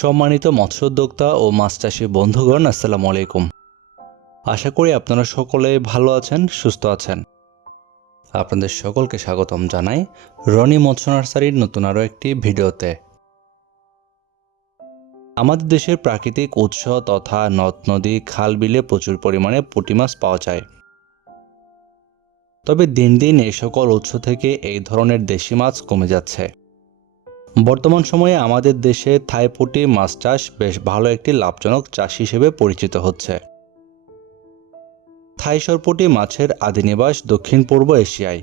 সম্মানিত মৎস্যোদ্যোক্তা ও মাছ চাষি বন্ধুগণ, আসসালামু আলাইকুম। আশা করি আপনারা সকলে ভালো আছেন, সুস্থ আছেন। আপনাদের সকলকে স্বাগতম জানাই রনি মৎস্য নার্সারির নতুন আরও একটি ভিডিওতে। আমাদের দেশের প্রাকৃতিক উৎস তথা নদ, নদী, খাল বিলে প্রচুর পরিমাণে পুঁটি মাছ পাওয়া যায়। তবে দিন দিন এই সকল উৎস থেকে এই ধরনের দেশি মাছ কমে যাচ্ছে। বর্তমান সময়ে আমাদের দেশে থাইপুটি মাছ চাষ বেশ ভালো একটি লাভজনক চাষ হিসেবে পরিচিত হচ্ছে। থাই সরপুটি মাছের আদিনিবাস দক্ষিণ পূর্ব এশিয়ায়।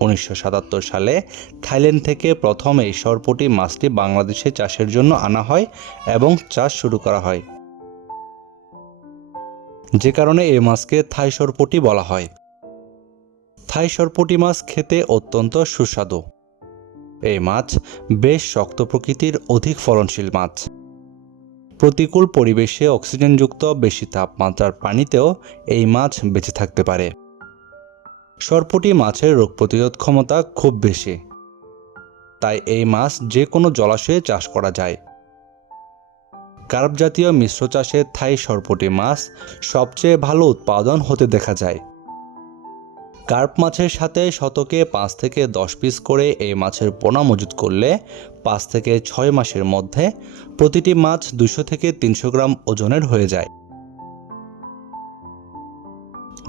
উনিশশো সাতাত্তর সালে থাইল্যান্ড থেকে প্রথম এই সরপুটি মাছটি বাংলাদেশে চাষের জন্য আনা হয় এবং চাষ শুরু করা হয়। যে কারণে এই মাছকে থাই সরপুটি বলা হয়। থাই সরপুটি মাছ খেতে অত্যন্ত সুস্বাদু। এই মাছ বেশ শক্ত প্রকৃতির অধিক ফলনশীল মাছ। প্রতিকূল পরিবেশে অক্সিজেনযুক্ত বেশি তাপমাত্রার পানিতেও এই মাছ বেঁচে থাকতে পারে। সরপুটি মাছের রোগ প্রতিরোধ ক্ষমতা খুব বেশি। তাই এই মাছ যে কোনো জলাশয়ে চাষ করা যায়। কার্প জাতীয় মিশ্র চাষে থাই সরপুটি মাছ সবচেয়ে ভালো উৎপাদন হতে দেখা যায়। কার্প মাছের সাথে শতকে পাঁচ থেকে দশ পিস করে এই মাছের পোনা মজুত করলে পাঁচ থেকে ছয় মাসের মধ্যে প্রতিটি মাছ দুশো থেকে তিনশো গ্রাম ওজনের হয়ে যায়।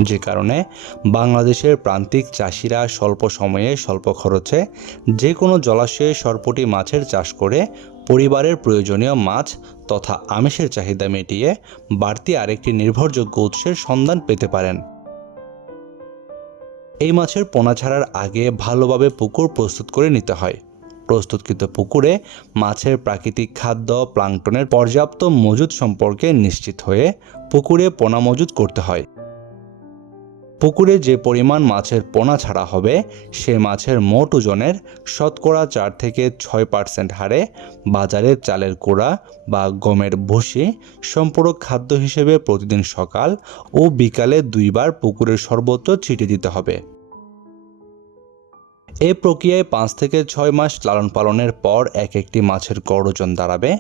যে কারণে বাংলাদেশের প্রান্তিক চাষিরা স্বল্প সময়ে, স্বল্প খরচে যে কোনো জলাশয়ে সরপটি মাছের চাষ করে পরিবারের প্রয়োজনীয় মাছ তথা আমিষের চাহিদা মিটিয়ে বাড়তি আরেকটি নির্ভরযোগ্য উৎসের সন্ধান পেতে পারেন। এই মাছের পোনা ছাড়ার আগে ভালোভাবে পুকুর প্রস্তুত করে নিতে হয়। প্রস্তুতকৃত পুকুরে মাছের প্রাকৃতিক খাদ্য প্লাঙ্কটনের পর্যাপ্ত মজুদ সম্পর্কে নিশ্চিত হয়ে পুকুরে পোনা মজুদ করতে হয়। পুকুরে যে পরিমাণ মাছের পোনা ছাড়া হবে, সে মাছের মোট ওজনের শতকরা চার থেকে ছয় পার্সেন্ট হারে বাজারে চালের কোড়া বা গমের ভুসি সম্পূরক খাদ্য হিসেবে প্রতিদিন সকাল ও বিকালে দুইবার পুকুরের সর্বত্র ছিটিয়ে দিতে হবে। এ প্রক্রিয়ায় পাঁচ থেকে ছয় মাস লালন পালনের পর এক একটি মাছের গড় ওজন দাঁড়াবে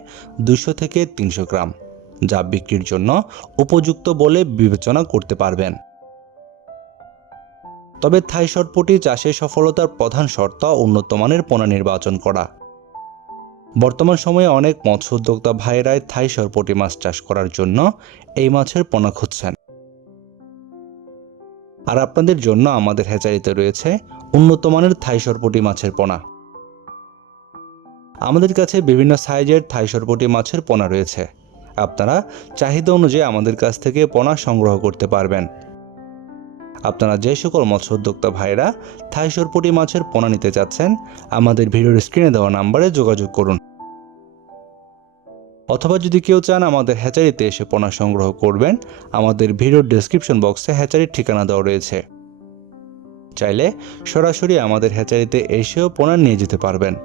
দুশো থেকে তিনশো গ্রাম, যা বিক্রির জন্য উপযুক্ত বলে বিবেচনা করতে পারবেন। তবে থাই সরপুটি চাষে সফলতার প্রধান শর্ত উন্নত মানের পোনা নির্বাচন করা। বর্তমান সময়ে অনেক মৎস্য উদ্যোক্তা ভাইয়েরাই থাই সরপুটি মাছ চাষ করার জন্য এই মাছের পোনা খুঁজছেন। আর আপনাদের জন্য আমাদের হ্যাচারিতে রয়েছে উন্নত মানের থাই সরপুটি মাছের পোনা। আমাদের কাছে বিভিন্ন সাইজের থাই সরপুটি মাছের পোনা রয়েছে। আপনারা চাহিদা অনুযায়ী আমাদের কাছ থেকে পোনা সংগ্রহ করতে পারবেন। আপনারা যে সকল মৎস্য উদ্যোক্তা ভাইরা থাই সরপুটি মাছের পোনা নিতে চাচ্ছেন আমাদের ভিডিওর স্ক্রিনে দেওয়া নাম্বারে যোগাযোগ করুন। অথবা যদি কেউ চান আমাদের হ্যাচারিতে এসে পোনা সংগ্রহ করবেন, আমাদের ভিডিওর ডেসক্রিপশন বক্সে হ্যাচারির ঠিকানা দেওয়া রয়েছে। চাইলে সরাসরি আমাদের হ্যাচারিতে এসেও পোনা নিয়ে যেতে পারবেন।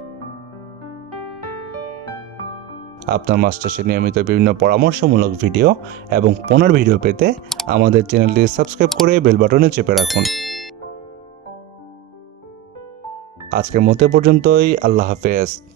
আপনার মাস্টার সে নিয়মিত বিভিন্ন পরামর্শমূলক ভিডিও এবং পোনার ভিডিও পেতে আমাদের চ্যানেলটি সাবস্ক্রাইব করে বেল বাটনে চেপে রাখুন। আজকের মতে পর্যন্তই। আল্লাহ হাফেজ।